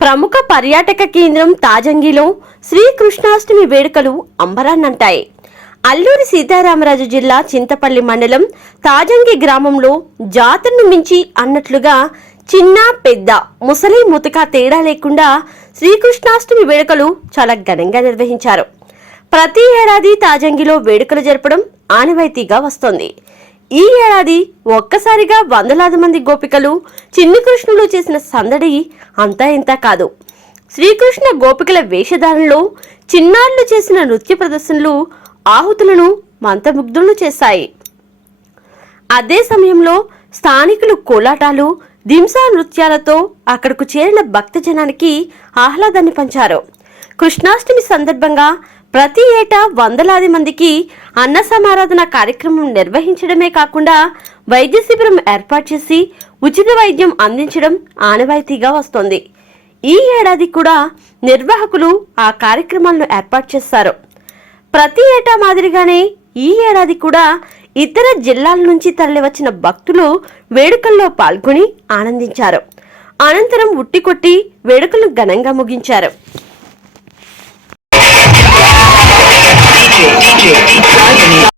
ప్రముఖ పర్యాటక కేంద్రం తాజంగిలో శ్రీకృష్ణాష్టమి వేడుకలు అంబరాన్నంటాయి. అల్లూరి సీతారామరాజు జిల్లా చింతపల్లి మండలం తాజంగి గ్రామంలో జాతరను మించి అన్నట్లుగా చిన్న పెద్ద ముసలి ముతక తేడా లేకుండా శ్రీకృష్ణాష్టమి వేడుకలు చాలా ఘనంగా నిర్వహించారు. ప్రతి ఏడాది తాజంగిలో వేడుకలు జరపడం ఆనవాయితీగా వస్తోంది. ఈ ఏడాది ఒక్కసారిగా వందలాది మంది గోపికలు చిన్ని కృష్ణులు చేసిన సందడి అంతా ఇంత కాదు. శ్రీకృష్ణ గోపికల వేషధారణలో చిన్నారులు చేసిన నృత్య ప్రదర్శనలు ఆహుతులను మంత్రముగ్ధులను చేశాయి. అదే సమయంలో స్థానికులు కోలాటాలు దింసా నృత్యాలతో అక్కడకు చేరిన భక్తజనానికి ఆహ్లాదాన్ని పంచారు. కృష్ణాష్టమి సందర్భంగా ప్రతి ఏటా వందలాది మందికి అన్న సమారాధన కార్యక్రమం నిర్వహించడమే కాకుండా వైద్య శిబిరం ఏర్పాటు చేసి ఉచిత వైద్యం అందించడం ఆనవాయితీగా వస్తోంది. ఈ ఏడాది కూడా నిర్వాహకులు ఆ కార్యక్రమాలను ఏర్పాటు చేస్తారు ప్రతి ఏటా మాదిరిగానే ఈ ఏడాది కూడా ఇతర జిల్లాల నుంచి తరలివచ్చిన భక్తులు వేడుకల్లో పాల్గొని ఆనందించారు. అనంతరం ఉట్టికొట్టి వేడుకలు ఘనంగా ముగించారు. DJ, DJ, DJ, DJ.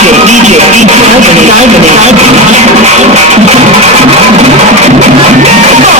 DJ, DJ, DJ, diamond, diamond.